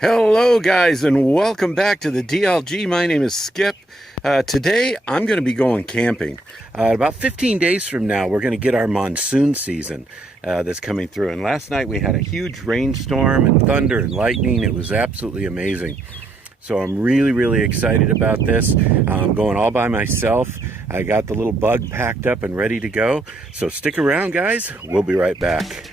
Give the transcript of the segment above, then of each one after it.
Hello guys and welcome back to the DLG. My name is Skip. Today I'm going to be going camping. About 15 days from now we're going to get our monsoon season that's coming through. And last night we had a huge rainstorm and thunder and lightning. It was absolutely amazing. So I'm really excited about this. I'm going all by myself. I got the little bug packed up and ready to go. So stick around guys. We'll be right back.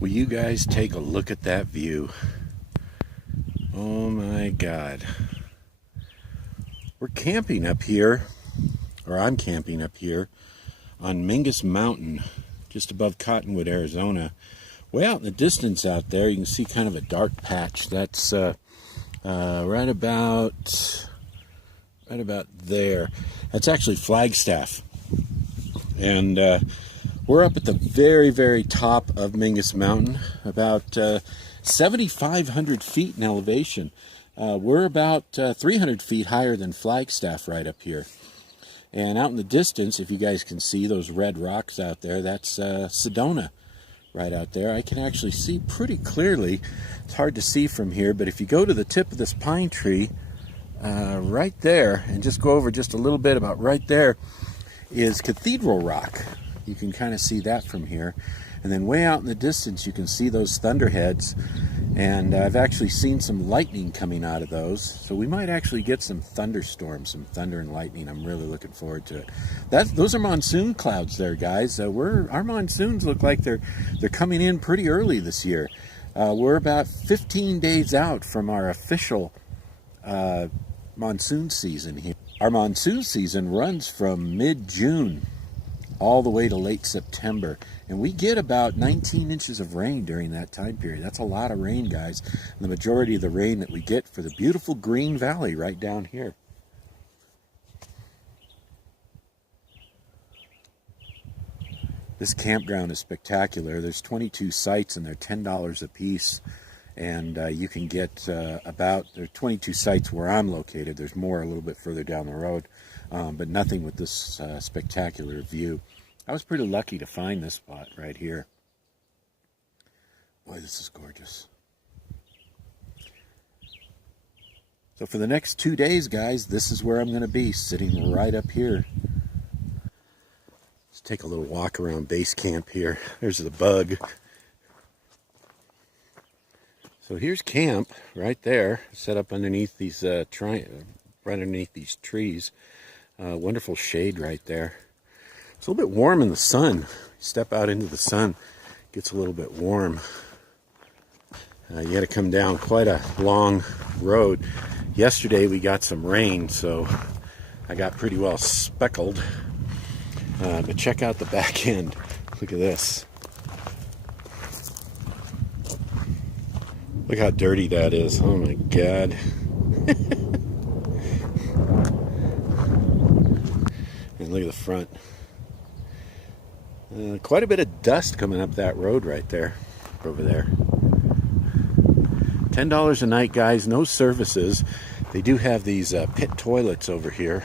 Will you guys take a look at that view? Oh my God. We're camping up here, or I'm camping up here on Mingus Mountain, just above Cottonwood, Arizona. Way out in the distance out there, you can see kind of a dark patch. That's right about there. That's actually Flagstaff. And we're up at the very top of Mingus Mountain, about 7,500 feet in elevation. We're about 300 feet higher than Flagstaff right up here. And out in the distance, if you guys can see those red rocks out there, that's Sedona right out there. I can actually see pretty clearly. It's hard to see from here, but if you go to the tip of this pine tree right there and just go over just a little bit, about right there is Cathedral Rock. You can kind of see that from here. And then way out in the distance, you can see those thunderheads. And I've actually seen some lightning coming out of those. So we might actually get some thunderstorms, some thunder and lightning. I'm really looking forward to it. Those are monsoon clouds there, guys. Our monsoons look like they're coming in pretty early this year. We're about 15 days out from our official monsoon season here. Our monsoon season runs from mid-June all the way to late September, and we get about 19 inches of rain during that time period. That's a lot of rain, guys. And the majority of the rain that we get for the beautiful Green Valley right down here. This campground is spectacular. There's 22 sites and they're $10 a piece, and you can get there are 22 sites where I'm located. There's more a little bit further down the road, but nothing with this spectacular view. I was pretty lucky to find this spot right here. Boy, this is gorgeous. So for the next 2 days, guys, this is where I'm going to be, sitting right up here. Let's take a little walk around base camp here. There's the bug. So here's camp right there, set up underneath these right underneath these trees. Wonderful shade right there. It's a little bit warm in the sun. Step out into the sun, gets a little bit warm. You got to come down quite a long road. Yesterday we got some rain, so I got pretty well speckled. But check out the back end. Look at this. Look how dirty that is. Oh my God. And look at the front. Quite a bit of dust coming up that road right there, over there. $10 a night, guys. No services. They do have these pit toilets over here.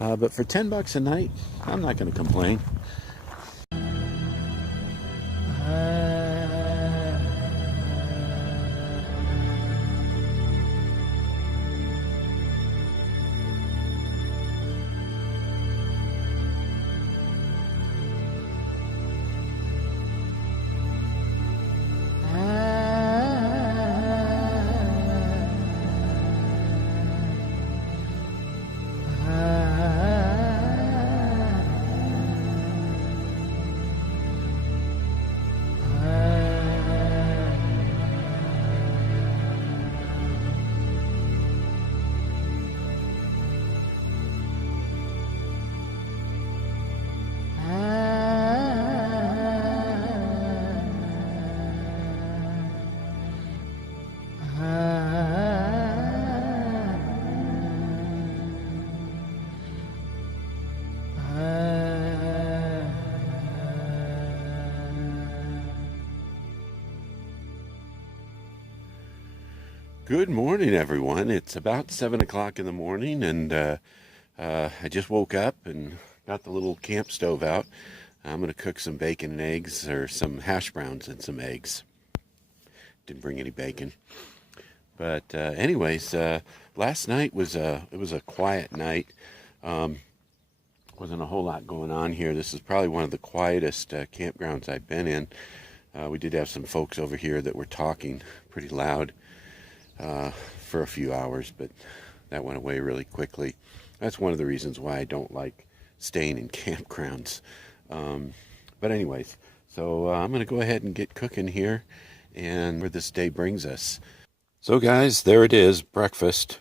But for $10 a night, I'm not going to complain. Good morning, everyone. It's about 7 o'clock in the morning, and I just woke up and got the little camp stove out. I'm going to cook some bacon and eggs, or some hash browns and some eggs. Didn't bring any bacon. But anyways, last night was it was a quiet night. Wasn't a whole lot going on here. This is probably one of the quietest campgrounds I've been in. We did have some folks over here that were talking pretty loud for a few hours, but that went away really quickly. That's one of the reasons why I don't like staying in campgrounds. But anyways, so I'm going to go ahead and get cooking here and where this day brings us. So guys, there it is, breakfast.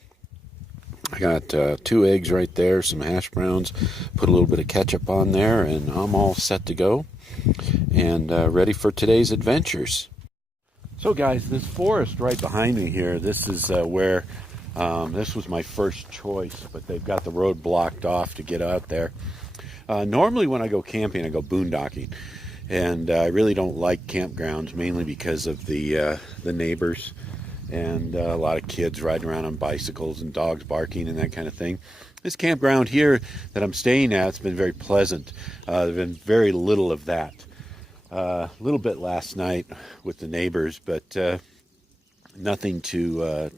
I got 2 eggs right there, some hash browns, put a little bit of ketchup on there, and I'm all set to go and ready for today's adventures. So guys, this forest right behind me here, this is where, this was my first choice, but they've got the road blocked off to get out there. Normally when I go camping, I go boondocking, and I really don't like campgrounds, mainly because of the neighbors and a lot of kids riding around on bicycles and dogs barking and that kind of thing. This campground here that I'm staying at, it's been very pleasant. There's been very little of that. A little bit last night with the neighbors, but nothing to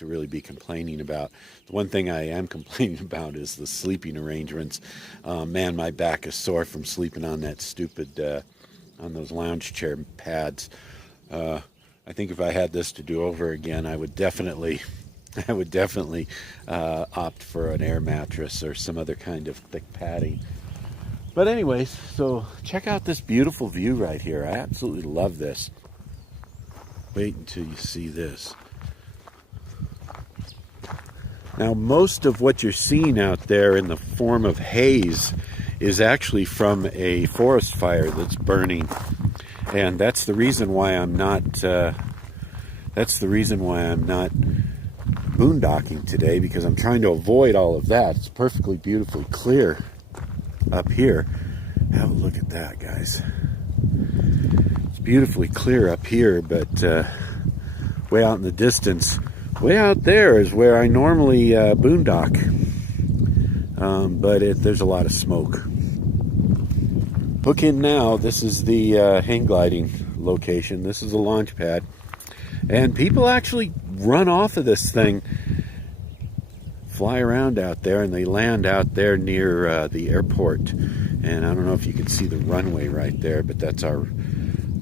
really be complaining about. The one thing I am complaining about is the sleeping arrangements. Man, my back is sore from sleeping on that stupid on those lounge chair pads. I think if I had this to do over again, I would definitely opt for an air mattress or some other kind of thick padding. But anyways, so check out this beautiful view right here. I absolutely love this. Wait until you see this. Now, most of what you're seeing out there in the form of haze is actually from a forest fire that's burning. And that's the reason why I'm not boondocking today, because I'm trying to avoid all of that. It's perfectly beautifully clear up here. Have a look at that, guys. It's beautifully clear up here, but way out in the distance, way out there is where I normally boondock. But there's a lot of smoke. Hook in now. This is the hang gliding location. This is a launch pad, and people actually run off of this thing, fly around out there, and they land out there near the airport. And I don't know if you can see the runway right there, but that's our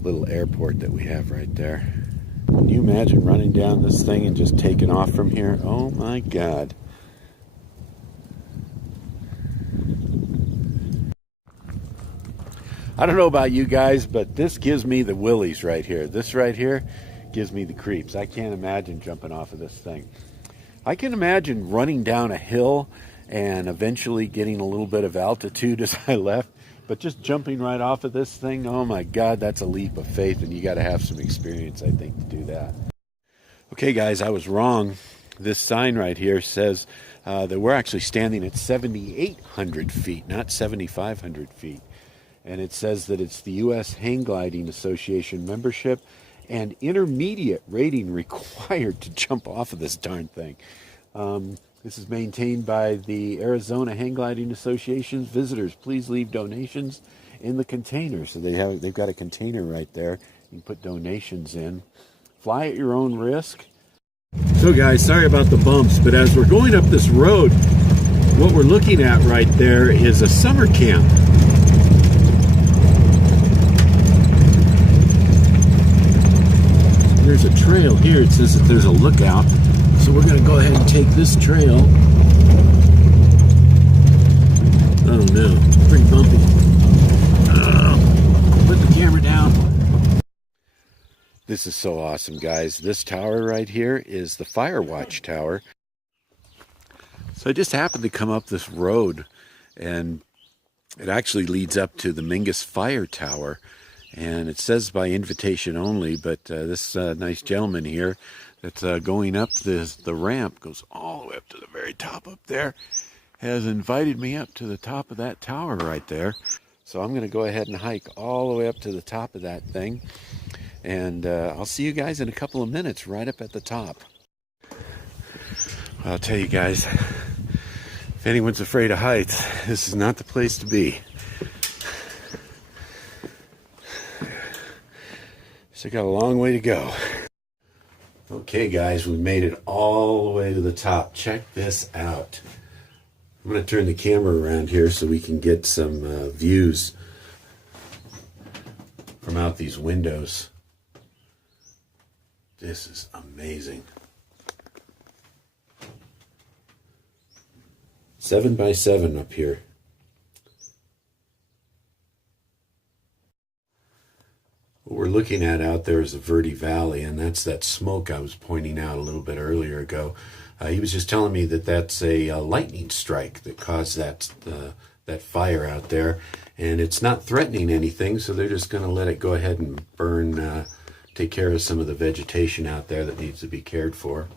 little airport that we have right there. Can you imagine running down this thing and just taking off from here? Oh my God. I don't know about you guys, but this gives me the willies right here. This right here gives me the creeps. I can't imagine jumping off of this thing. I can imagine running down a hill and eventually getting a little bit of altitude as I left, but just jumping right off of this thing, oh my God, that's a leap of faith, and you got to have some experience, I think, to do that. Okay, guys, I was wrong. This sign right here says that we're actually standing at 7,800 feet, not 7,500 feet. And it says that it's the U.S. Hang Gliding Association membership and intermediate rating required to jump off of this darn thing. This is maintained by the Arizona Hang Gliding Association. Visitors, please leave donations in the container. So they've got a container right there. You can put donations in. Fly at your own risk. So guys, sorry about the bumps, but as we're going up this road, what we're looking at right there is a summer camp. There's a trail here. It says that there's a lookout. So we're going to go ahead and take this trail. Oh no, pretty bumpy. Put the camera down. This is so awesome, guys. This tower right here is the Fire Watch Tower. So I just happened to come up this road, and it actually leads up to the Mingus Fire Tower. And it says by invitation only, but this nice gentleman here that's going up the ramp, goes all the way up to the very top up there, has invited me up to the top of that tower right there. So I'm going to go ahead and hike all the way up to the top of that thing. And I'll see you guys in a couple of minutes right up at the top. I'll tell you guys, if anyone's afraid of heights, this is not the place to be. So I got a long way to go. Okay guys, we made it all the way to the top. Check this out. I'm going to turn the camera around here so we can get some views from out these windows. This is amazing. 7 by 7 up here. What we're looking at out there is the Verde Valley, and that's that smoke I was pointing out a little bit earlier ago. He was just telling me that that's a lightning strike that caused that fire out there, and it's not threatening anything, so they're just going to let it go ahead and burn, take care of some of the vegetation out there that needs to be cared for.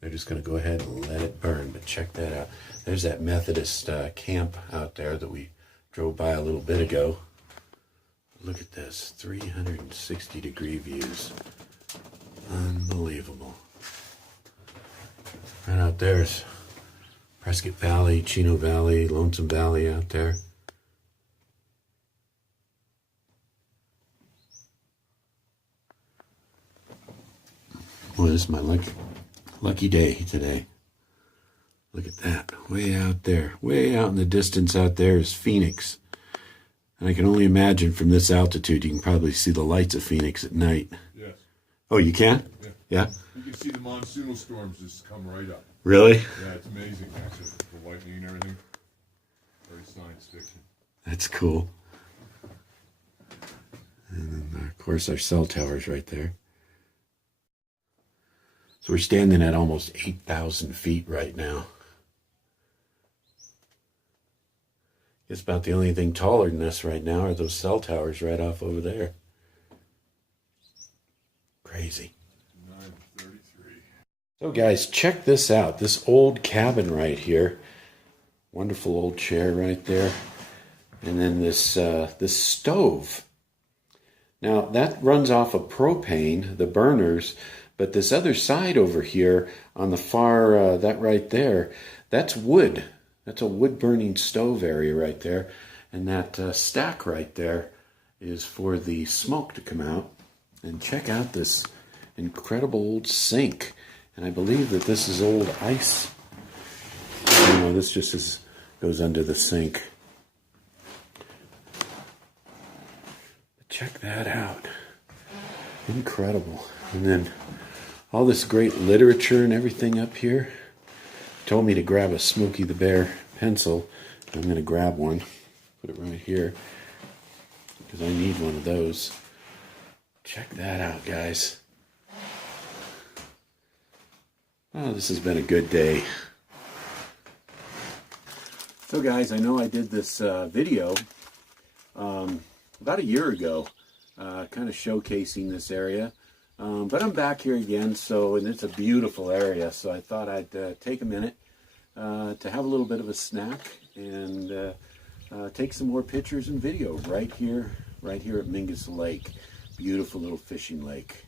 They're just going to go ahead and let it burn, but check that out. There's that Methodist camp out there that we drove by a little bit ago. Look at this, 360-degree views. Unbelievable. Right out there's Prescott Valley, Chino Valley, Lonesome Valley out there. Well, this is my lucky day today. Look at that, way out there. Way out in the distance out there is Phoenix. And I can only imagine from this altitude, you can probably see the lights of Phoenix at night. Yes. Oh, you can? Yeah. Yeah? You can see the monsoonal storms just come right up. Really? Yeah, it's amazing, actually. The lightning and everything. Very science fiction. That's cool. And then, of course, our cell tower's right there. So we're standing at almost 8,000 feet right now. It's about the only thing taller than us right now are those cell towers right off over there. Crazy. 9:33. So guys, check this out. This old cabin right here. Wonderful old chair right there. And then this stove. Now that runs off of propane, the burners, but this other side over here on the far, that right there, that's wood. That's a wood-burning stove area right there. And that stack right there is for the smoke to come out. And check out this incredible old sink. And I believe that this is old ice. You know, this just goes under the sink. Check that out. Incredible. And then all this great literature and everything up here. Told me to grab a Smokey the Bear pencil. I'm going to grab one, put it right here, because I need one of those. Check that out, guys. Oh, this has been a good day. So guys, I know I did this video about a year ago, kind of showcasing this area. But I'm back here again, and it's a beautiful area, so I thought I'd take a minute to have a little bit of a snack and take some more pictures and video right here at Mingus Lake. Beautiful little fishing lake.